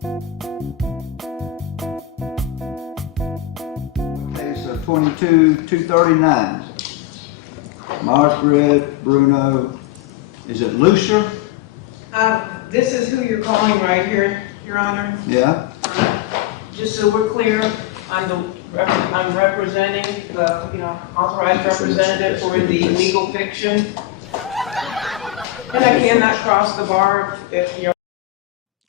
Case of 22-239. Margaret Bruno, is it Lucia? This is who you're calling right here, Your Honor. Yeah. Just so we're clear, I'm representing the, authorized representative for the legal fiction. And I cannot cross the bar if you're...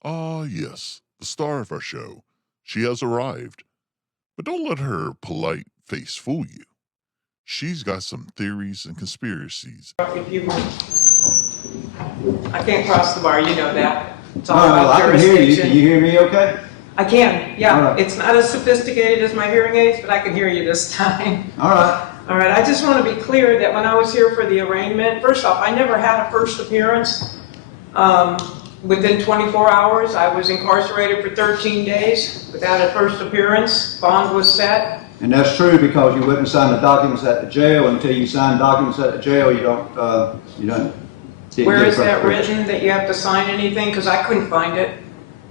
Ah, yes, the star of our show. She has arrived. But don't let her polite face fool you. She's got some theories and conspiracies. If you... I can't cross the bar, you know that. It's all No, about I can hear you. jurisdiction. Can you hear me okay? I can, yeah. All right. It's not as sophisticated as my hearing aids, but I can hear you this time. All right. All right, I just want to be clear that when I was here for the arraignment, first off, I never had a first appearance. Within 24 hours, I was incarcerated for 13 days without a first appearance. Bond was set. And that's true because you wouldn't sign the documents at the jail. Until you sign documents at the jail, you don't Where is that written, that you have to sign anything? Because I couldn't find it.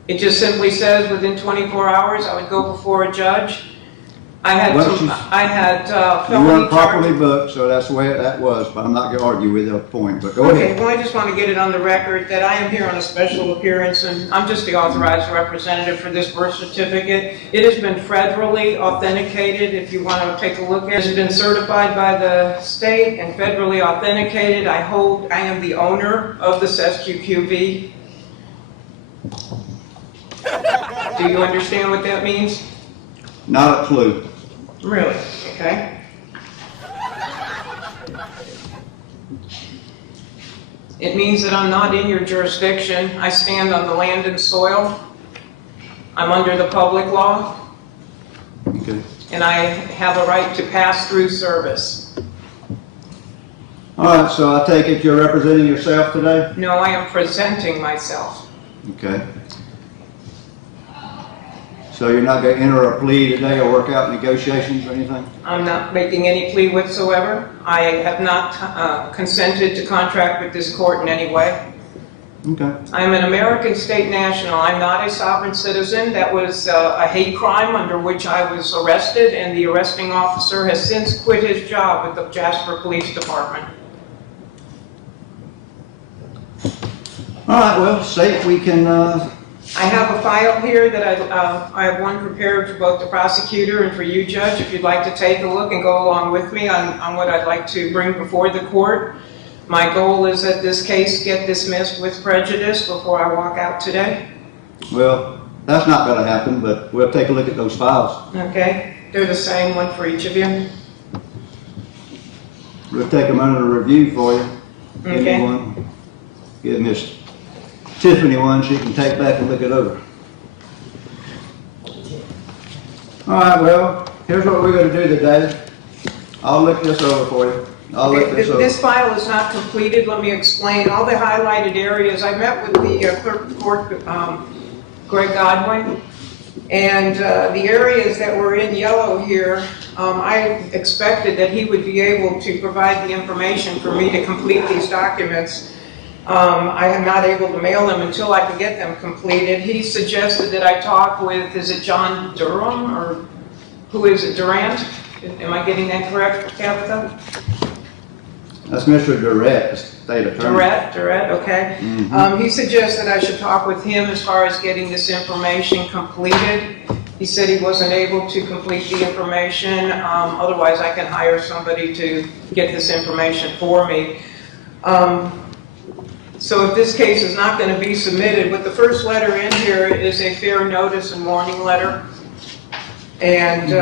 It just simply says within 24 hours, I would go before a judge. I had Well, some, I had You felony weren't properly charges. booked, so that's the way that was, but I'm not going to argue with the point, but go ahead. Okay, well, I just want to get it on the record that I am here on a special appearance, and I'm just the authorized representative for this birth certificate. It has been federally authenticated, if you want to take a look at it. It's been certified by the state and federally authenticated. I am the owner of this SQQV. Do you understand what that means? Not a clue. Really? Okay. It means that I'm not in your jurisdiction. I stand on the land and soil. I'm under the public law, Okay. and I have a right to pass through service. All right, so I take it you're representing yourself today? No, I am presenting myself. Okay. So you're not going to enter a plea today or work out negotiations or anything? I'm not making any plea whatsoever. I have not consented to contract with this court in any way. Okay. I'm an American state national. I'm not a sovereign citizen. That was a hate crime under which I was arrested, and the arresting officer has since quit his job with the Jasper Police Department. All right, well, say if we can, I have a file here that I have one prepared for both the prosecutor and for you, Judge, if you'd like to take a look and go along with me on what I'd like to bring before the court. My goal is that this case get dismissed with prejudice before I walk out today. well, that's not going to happen, but we'll take a look at those files. Okay? They're the same, one for each of you. We'll take them under review for you. Give me Okay. one. Give Miss Tiffany one, she can take back and look it over. All right, well, here's what we're going to do today. I'll look this over for you. I'll look Okay, this over. this file is not completed. Let me explain. All the highlighted areas, I met with the clerk of court, Greg Godwin, and the areas that were in yellow here, I expected that he would be able to provide the information for me to complete these documents. I am not able to mail them until I can get them completed. He suggested that I talk with, is it John Durham, or who is it, Durant? Am I getting that correct, Tabitha? That's Mr. Durrett, the state attorney. Durrett, okay. He suggested I should talk with him as far as getting this information completed. He said he wasn't able to complete the information, otherwise I can hire somebody to get this information for me. So if this case is not going to be submitted, with the first letter in here is a fair notice and warning letter. And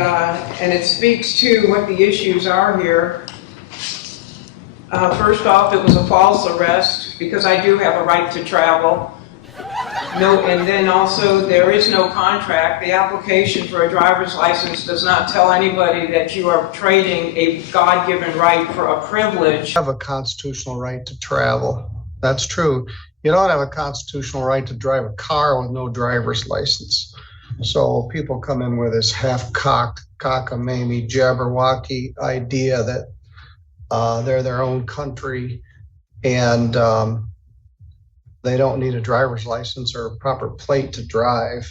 it speaks to what the issues are here. First off, it was a false arrest because I do have a right to travel. No, and then also there is no contract. The application for a driver's license does not tell anybody that you are trading a God-given right for a privilege. Have a constitutional right to travel. That's true. You don't have a constitutional right to drive a car with no driver's license. So people come in with this half-cocked, cockamamie, jabberwocky idea that they're their own country and They don't need a driver's license or a proper plate to drive.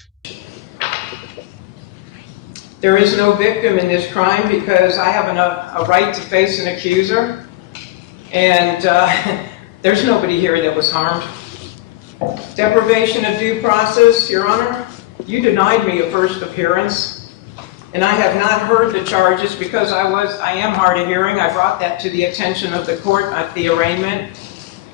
There is no victim in this crime because I have a right to face an accuser, and there's nobody here that was harmed. Deprivation of due process, Your Honor, you denied me a first appearance, and I have not heard the charges because I am hard of hearing. I brought that to the attention of the court at the arraignment,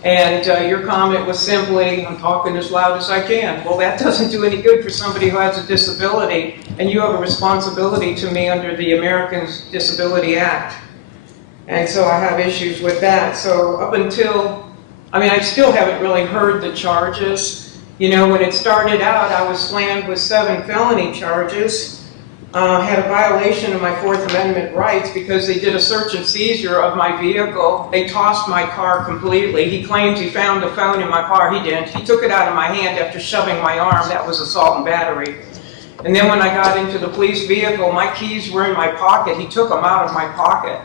and your comment was simply, I'm talking as loud as I can. Well, that doesn't do any good for somebody who has a disability, and you have a responsibility to me under the Americans with Disabilities Act. And so I have issues with that. So up until, I still haven't really heard the charges. You know, when it started out, I was slammed with 7 felony charges. Had a violation of my Fourth Amendment rights because they did a search and seizure of my vehicle. They tossed my car completely. He claimed he found the phone in my car. He didn't. He took it out of my hand after shoving my arm. That was assault and battery. And then when I got into the police vehicle, my keys were in my pocket. He took them out of my pocket.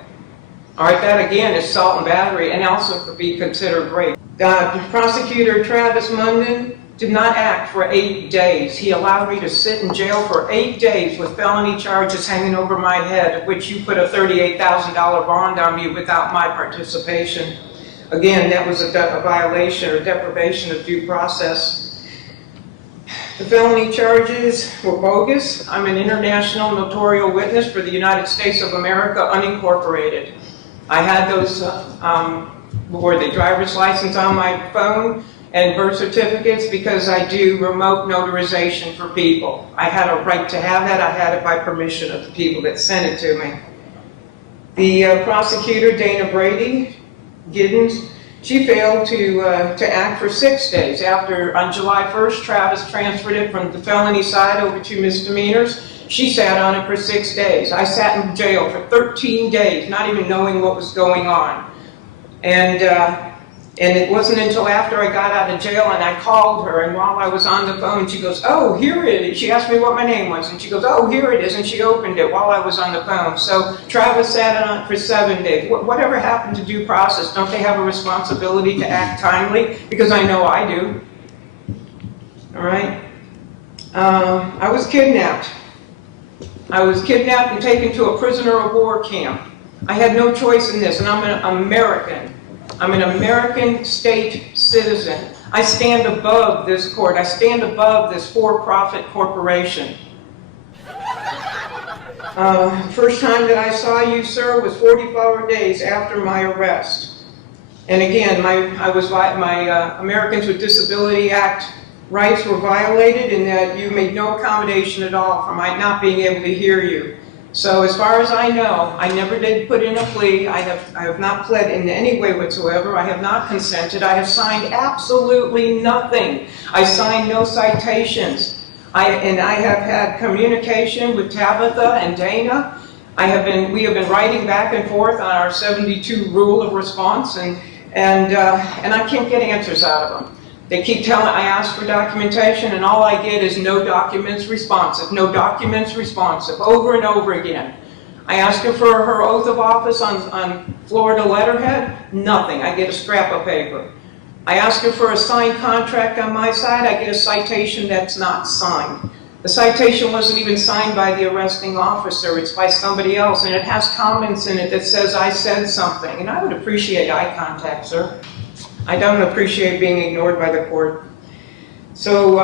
All right, that again is assault and battery, and also could be considered rape. Prosecutor Travis Munden did not act for 8 days. He allowed me to sit in jail for 8 days with felony charges hanging over my head, of which you put a $38,000 bond on me without my participation. Again, that was a violation or deprivation of due process. The felony charges were bogus. I'm an international notarial witness for the United States of America, unincorporated. I had those, the driver's license on my phone and birth certificates because I do remote notarization for people. I had a right to have that. I had it by permission of the people that sent it to me. The prosecutor, Dana Brady Giddens, she failed to act for 6 days. On July 1st, Travis transferred it from the felony side over to misdemeanors. She sat on it for 6 days. I sat in jail for 13 days, not even knowing what was going on. And it wasn't until after I got out of jail and I called her, and while I was on the phone, she goes, "Oh, here it is." She asked me what my name was, and she goes, "Oh, here it is," and she opened it while I was on the phone. So Travis sat on it for 7 days. Whatever happened to due process? Don't they have a responsibility to act timely? Because I know I do. All right? I was kidnapped. I was kidnapped and taken to a prisoner of war camp. I had no choice in this, and I'm an American. I'm an American state citizen. I stand above this court. I stand above this for-profit corporation. First time that I saw you, sir, was 44 days after my arrest. And again, my Americans with Disabilities Act rights were violated in that you made no accommodation at all for my not being able to hear you. So as far as I know, I never did put in a plea. I have not pled in any way whatsoever. I have not consented. I have signed absolutely nothing. I signed no citations. And I have had communication with Tabitha and Dana. We have been writing back and forth on our 72 rule of response, and I can't get answers out of them. They keep telling, I ask for documentation, and all I get is no documents responsive, no documents responsive, over and over again. I ask her for her oath of office on Florida letterhead, nothing. I get a scrap of paper. I ask her for a signed contract on my side, I get a citation that's not signed. The citation wasn't even signed by the arresting officer, it's by somebody else, and it has comments in it that says I said something, and I would appreciate eye contact, sir. I don't appreciate being ignored by the court. So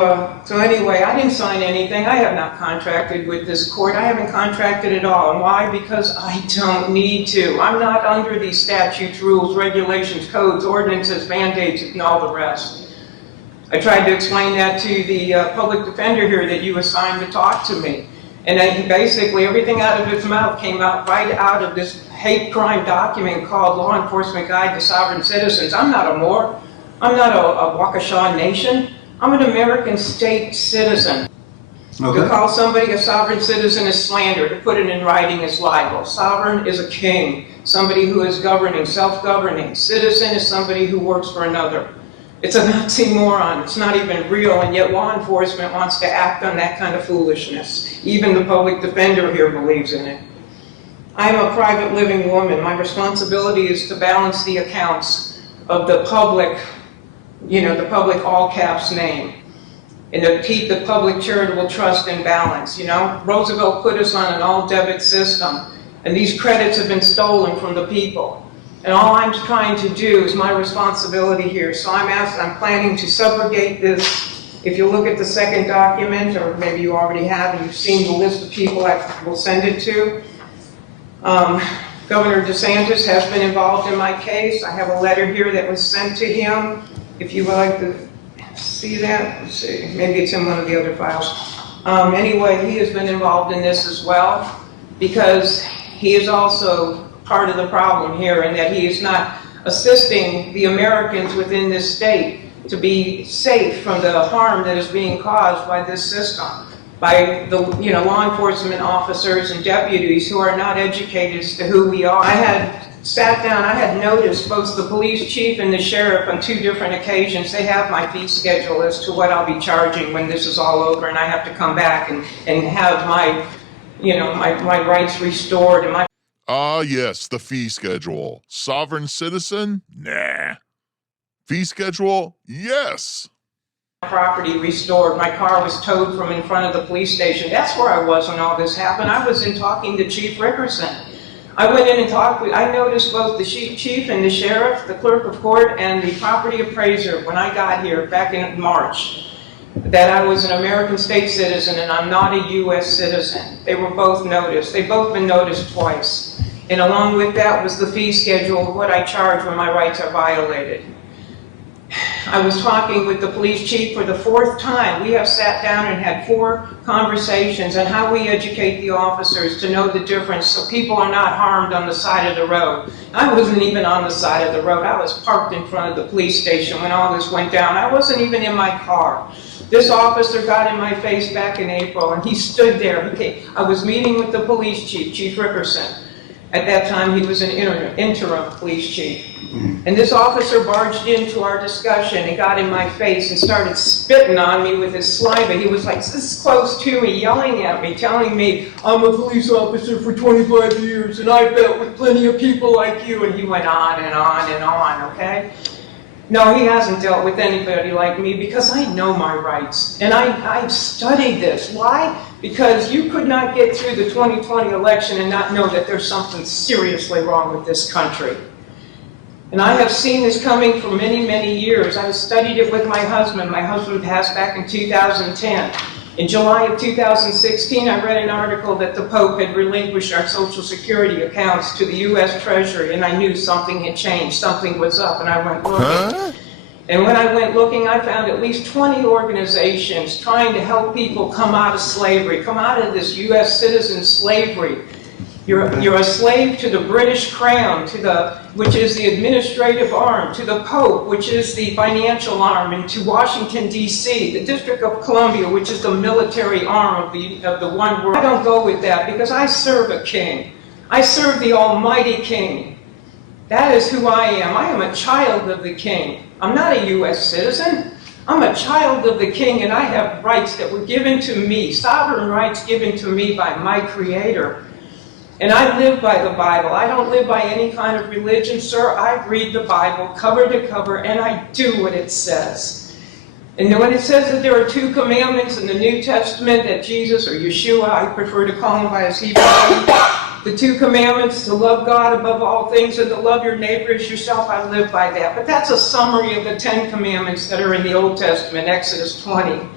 anyway, I didn't sign anything. I have not contracted with this court. I haven't contracted at all. And why? Because I don't need to. I'm not under these statutes, rules, regulations, codes, ordinances, mandates, and all the rest. I tried to explain that to the public defender here that you assigned to talk to me. And basically everything out of his mouth came out right out of this hate crime document called Law Enforcement Guide to Sovereign Citizens. I'm not a Moor. I'm not a Waukesha nation. I'm an American state citizen. Okay. To call somebody a sovereign citizen is slander. To put it in writing is libel. Sovereign is a king, somebody who is governing, self-governing. Citizen is somebody who works for another. It's an oxymoron. It's not even real, and yet law enforcement wants to act on that kind of foolishness. Even the public defender here believes in it. I'm a private living woman. My responsibility is to balance the accounts of the public the public all caps name, and to keep the public charitable trust in balance. Roosevelt put us on an all debit system, and these credits have been stolen from the people. And all I'm trying to do is my responsibility here. So I'm planning to subrogate this. If you look at the second document, or maybe you already have, and you've seen the list of people I will send it to. Governor DeSantis has been involved in my case. I have a letter here that was sent to him. If you would like to see that, let's see, maybe it's in one of the other files. Anyway, he has been involved in this as well, because he is also part of the problem here, in that he is not assisting the Americans within this state to be safe from the harm that is being caused by this system, by the law enforcement officers and deputies who are not educated as to who we are. I had sat down, I had noticed both the police chief and the sheriff on 2 different occasions. They have my fee schedule as to what I'll be charging when this is all over, and I have to come back and have my, my rights restored and my. Ah, yes, the fee schedule. Sovereign citizen? Nah. Fee schedule? Yes. Property restored. My car was towed from in front of the police station. That's where I was when all this happened. I was in talking to Chief Rickerson. I went in and I noticed both the chief and the sheriff, the clerk of court, and the property appraiser when I got here back in March, that I was an American state citizen and I'm not a U.S. citizen. They were both noticed. They've both been noticed twice. And along with that was the fee schedule of what I charge when my rights are violated. I was talking with the police chief for the 4th time. We have sat down and had 4 conversations on how we educate the officers to know the difference so people are not harmed on the side of the road. I wasn't even on the side of the road. I was parked in front of the police station when all this went down. I wasn't even in my car. This officer got in my face back in April, and he stood there. I was meeting with the police chief, Chief Rickerson. At that time, he was an interim police chief. And this officer barged into our discussion and got in my face and started spitting on me with his saliva. He was like this close to me, yelling at me, telling me, I'm a police officer for 25 years, and I've dealt with plenty of people like you. And he went on and on and on, okay? No, he hasn't dealt with anybody like me, because I know my rights. And I've studied this. Why? Because you could not get through the 2020 election and not know that there's something seriously wrong with this country. And I have seen this coming for many, many years. I studied it with my husband. My husband passed back in 2010. In July of 2016, I read an article that the Pope had relinquished our Social Security accounts to the U.S. Treasury, and I knew something had changed, something was up, and I went looking. Huh? And when I went looking, I found at least 20 organizations trying to help people come out of slavery, come out of this U.S. citizen slavery. You're a slave to the British Crown, which is the administrative arm, to the Pope, which is the financial arm, and to Washington, D.C., the District of Columbia, which is the military arm of the one world. I don't go with that, because I serve a king. I serve the Almighty King. That is who I am. I am a child of the King. I'm not a U.S. citizen. I'm a child of the King, and I have rights that were given to me, sovereign rights given to me by my Creator. And I live by the Bible. I don't live by any kind of religion, sir. I read the Bible cover to cover, and I do what it says. And when it says that there are 2 commandments in the New Testament that Jesus, or Yeshua, I prefer to call him by his Hebrew name, the 2 commandments, to love God above all things and to love your neighbor as yourself, I live by that. But that's a summary of the 10 commandments that are in the Old Testament, Exodus 20.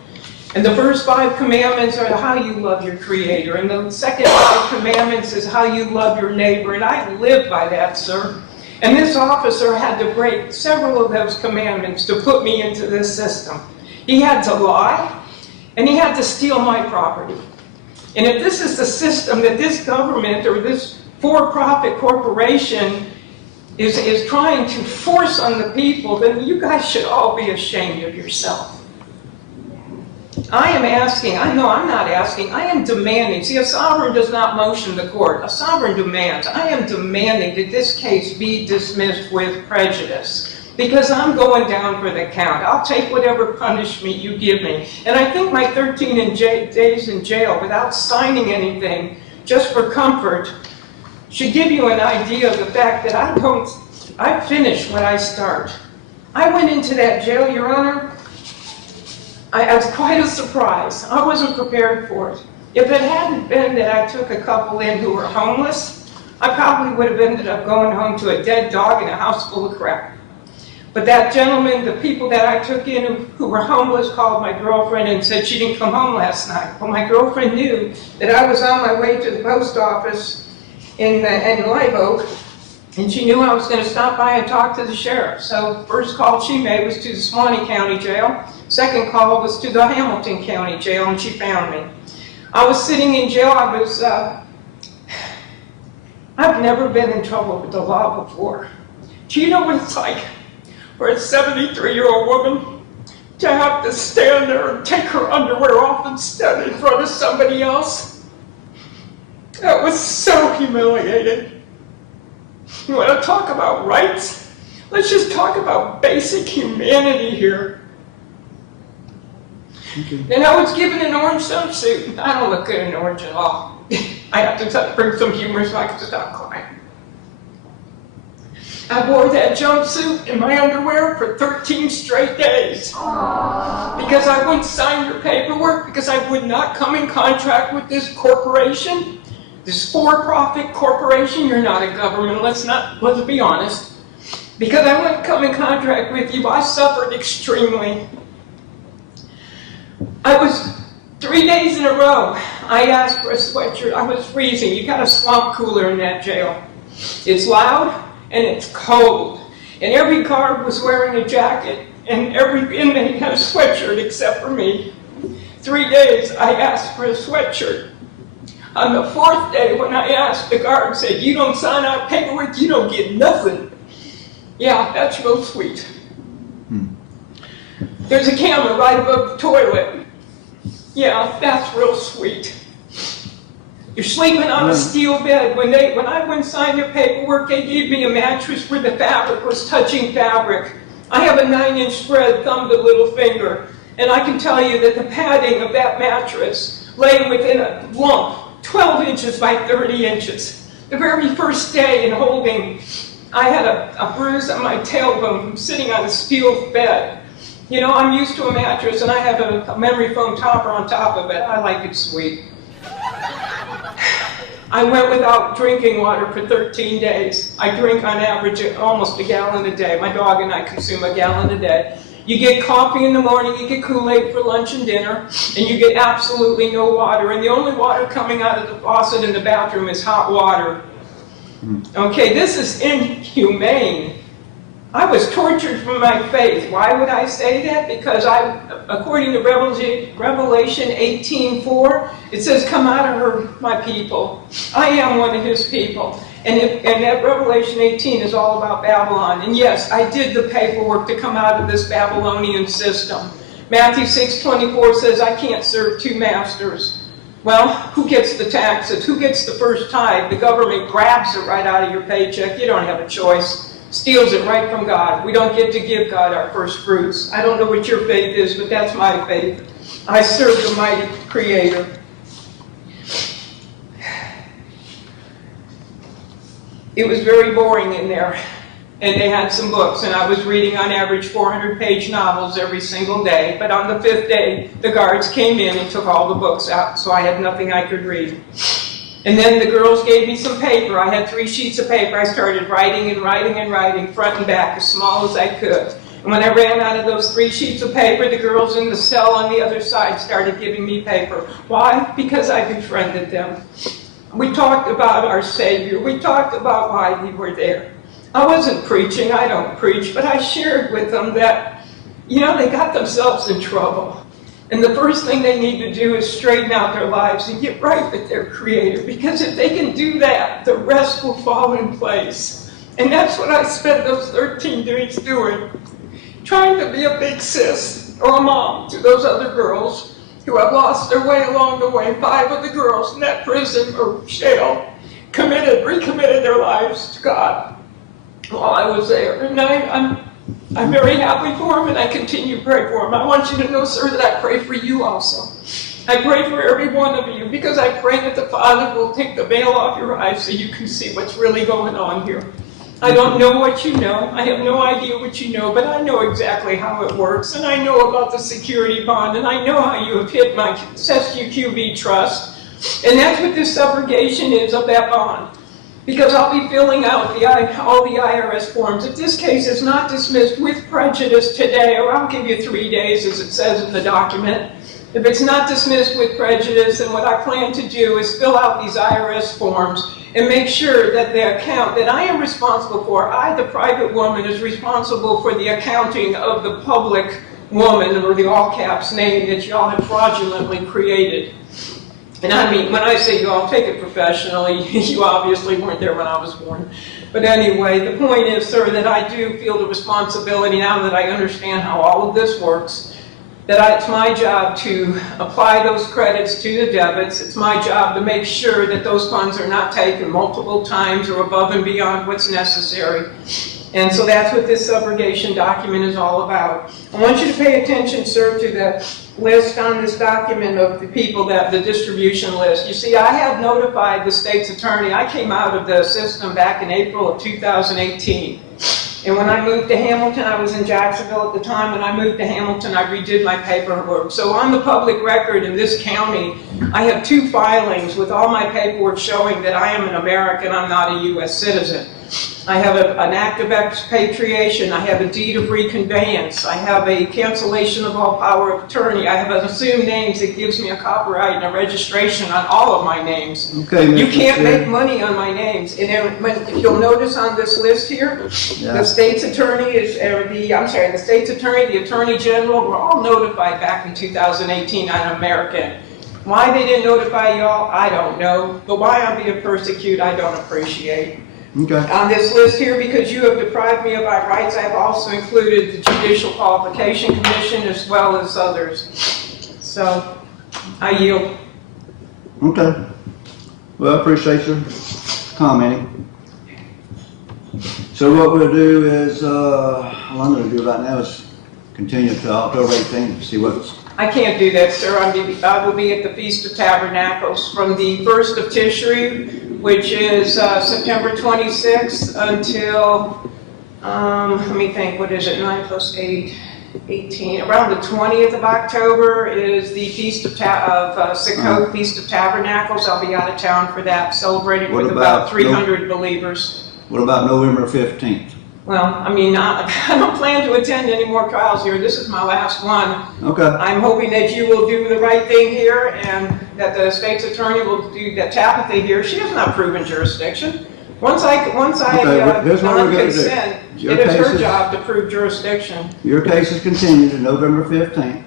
And the first 5 commandments are how you love your Creator. And the second 5 commandments is how you love your neighbor. And I live by that, sir. And this officer had to break several of those commandments to put me into this system. He had to lie, and he had to steal my property. And if this is the system that this government or this for-profit corporation is trying to force on the people, then you guys should all be ashamed of yourself. I am asking, I'm not asking, I am demanding. See, a sovereign does not motion the court. A sovereign demands. I am demanding that this case be dismissed with prejudice, because I'm going down for the count. I'll take whatever punishment you give me. And I think my 13 days in jail without signing anything, just for comfort, should give you an idea of the fact that I finish what I start. I went into that jail, Your Honor. I was quite a surprise. I wasn't prepared for it. If it hadn't been that I took a couple in who were homeless, I probably would have ended up going home to a dead dog in a house full of crap. But that gentleman, the people that I took in who were homeless, called my girlfriend and said she didn't come home last night. Well, my girlfriend knew that I was on my way to the post office in Live Oak, and she knew I was going to stop by and talk to the sheriff. So first call she made was to the Suwannee County Jail. Second call was to the Hamilton County Jail, and she found me. I was sitting in jail. I've never been in trouble with the law before. Do you know what it's like for a 73-year-old woman to have to stand there and take her underwear off and stand in front of somebody else? That was so humiliating. You want to talk about rights? Let's just talk about basic humanity here. Okay. And I was given an orange jumpsuit. I don't look good in orange at all. I have to bring some humor so I can stop crying. I wore that jumpsuit in my underwear for 13 straight days. Because I wouldn't sign your paperwork, because I would not come in contract with this corporation, this for-profit corporation. You're not a government, let's be honest. Because I wouldn't come in contract with you, I suffered extremely. I was 3 days in a row, I asked for a sweatshirt. I was freezing. You got a swamp cooler in that jail. It's loud and it's cold. And every guard was wearing a jacket, and every inmate had a sweatshirt except for me. 3 days I asked for a sweatshirt. On the 4th day, when I asked, the guard said, "You don't sign out paperwork, you don't get nothing." Yeah, that's real sweet. There's a camera right above the toilet. Yeah, that's real sweet. You're sleeping on a steel bed. When I went and signed their paperwork, they gave me a mattress where the fabric was touching fabric. I have a 9-inch spread, thumb to little finger, and I can tell you that the padding of that mattress lay within a lump, 12 inches by 30 inches. The very first day in holding, I had a bruise on my tailbone from sitting on a steel bed. You know, I'm used to a mattress, and I have a memory foam topper on top of it. I like it sweet. I went without drinking water for 13 days. I drink on average almost a gallon a day. My dog and I consume a gallon a day. You get coffee in the morning, you get Kool-Aid for lunch and dinner, and you get absolutely no water. And the only water coming out of the faucet in the bathroom is hot water. Okay, this is inhumane. I was tortured for my faith. Why would I say that? Because according to Revelation 18:4, it says, "Come out of her, my people. I am one of his people." And that Revelation 18 is all about Babylon. And yes, I did the paperwork to come out of this Babylonian system. Matthew 6:24 says, "I can't serve two masters." Well, who gets the taxes? Who gets the first tithe? The government grabs it right out of your paycheck. You don't have a choice. Steals it right from God. We don't get to give God our first fruits. I don't know what your faith is, but that's my faith. I serve the mighty Creator. It was very boring in there, and they had some books, and I was reading on average 400-page novels every single day. But on the 5th day, the guards came in and took all the books out, so I had nothing I could read. And then the girls gave me some paper. I had 3 sheets of paper. I started writing and writing and writing, front and back, as small as I could. And when I ran out of those 3 sheets of paper, the girls in the cell on the other side started giving me paper. Why? Because I befriended them. We talked about our Savior. We talked about why we were there. I wasn't preaching. I don't preach. But I shared with them that, you know, they got themselves in trouble. And the first thing they need to do is straighten out their lives and get right with their Creator. Because if they can do that, the rest will fall in place. And that's what I spent those 13 days doing. Trying to be a big sis or a mom to those other girls who have lost their way along the way. 5 of the girls in that prison or jail recommitted their lives to God while I was there. And I'm very happy for him, and I continue to pray for him. I want you to know, sir, that I pray for you also. I pray for every one of you, because I pray that the Father will take the veil off your eyes so you can see what's really going on here. I don't know what you know. I have no idea what you know, but I know exactly how it works, and I know about the security bond, and I know how you have hit my SQB trust, and that's what this subrogation is of that bond. Because I'll be filling out all the IRS forms. If this case is not dismissed with prejudice today, or I'll give you 3 days as it says in the document, if it's not dismissed with prejudice, then what I plan to do is fill out these IRS forms and make sure that the account that I am responsible for, I, the private woman, is responsible for the accounting of the public woman, or the all caps name that y'all have fraudulently created. And I mean, when I say you all, take it professionally. You obviously weren't there when I was born. But anyway, the point is, sir, that I do feel the responsibility now that I understand how all of this works, that it's my job to apply those credits to the debits. It's my job to make sure that those funds are not taken multiple times or above and beyond what's necessary. And so that's what this subrogation document is all about. I want you to pay attention, sir, to the list on this document of the people that, the distribution list. You see, I have notified the state's attorney. I came out of the system back in April of 2018. And when I moved to Hamilton, I was in Jacksonville at the time. When I moved to Hamilton, I redid my paperwork. So on the public record in this county, I have 2 filings with all my paperwork showing that I am an American, I'm not a U.S. citizen. I have an act of expatriation. I have a deed of reconveyance. I have a cancellation of all power of attorney. I have an assumed names that gives me a copyright and a registration on all of my names. Okay, You Mr. can't Chair. make money on my names. And then if you'll notice on this list here, the state's attorney is, the state's attorney, the attorney general, were all notified back in 2018 I'm American. Why they didn't notify y'all, I don't know. But why I'm being persecuted, I don't appreciate. Okay. On this list here, because you have deprived me of my rights, I've also included the Judicial Qualification Commission as well as others. So, I yield. Okay. Well, I appreciate you commenting. So what we'll do is, all I'm going to do right now is continue to October 18th to see what's... I can't do that, sir. I will be at the Feast of Tabernacles from the 1st of Tishri, which is September 26th, until, let me think, what is it, 9 plus 8, 18. Around the 20th of October is the Feast of Sukkot, Feast of Tabernacles. I'll be out of town for that, celebrating What with about about 300 believers. What about November 15th? Well, I mean, I don't plan to attend any more trials here. This is my last one. Okay. I'm hoping that you will do the right thing here and that the state's attorney will do that. Tabitha here, she has not proven jurisdiction. Once I here's what we're gonna do. non-consent, Your it is case her is- job to prove jurisdiction. Your case is continued to November 15th.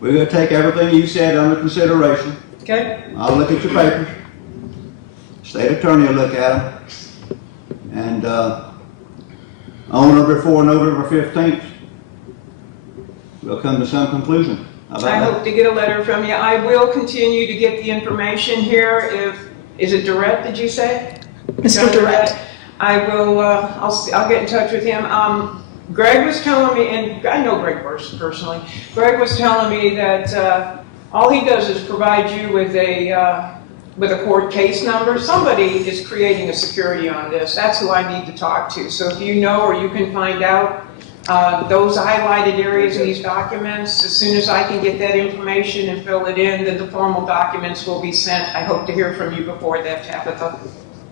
We're going to take everything you said under consideration. Okay? I'll look at your papers. State attorney will look at them. And on or before November 15th, we'll come to some conclusion. How about I that? hope to get a letter from you. I will continue to get the information here. Is it Durrett, did you say? Mr. Durrett. I will, I'll get in touch with him. Greg was telling me, and I know Greg personally, Greg was telling me that all he does is provide you with a court case number. Somebody is creating a security on this. That's who I need to talk to. So if you know or you can find out those highlighted areas in these documents, as soon as I can get that information and fill it in, then the formal documents will be sent. I hope to hear from you before that, Tabitha.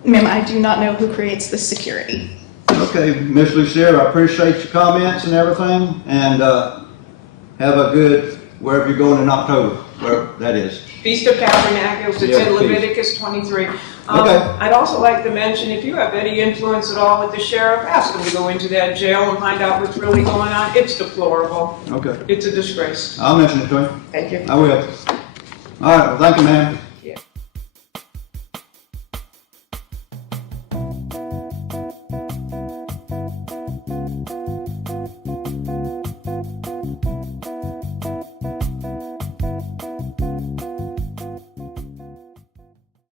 Ma'am, I do not know who creates this security. Okay, Ms. Lucille, I appreciate your comments and everything, and have a good, wherever you're going in October, wherever that is. Feast of Tabernacles, it's Yeah, in feast. Leviticus 23. Okay. I'd also like to mention, if you have any influence at all with the sheriff, ask him to go into that jail and find out what's really going on. It's deplorable. Okay, It's a disgrace. I'll mention it to him. Thank you. I will. All right, well, thank you, ma'am.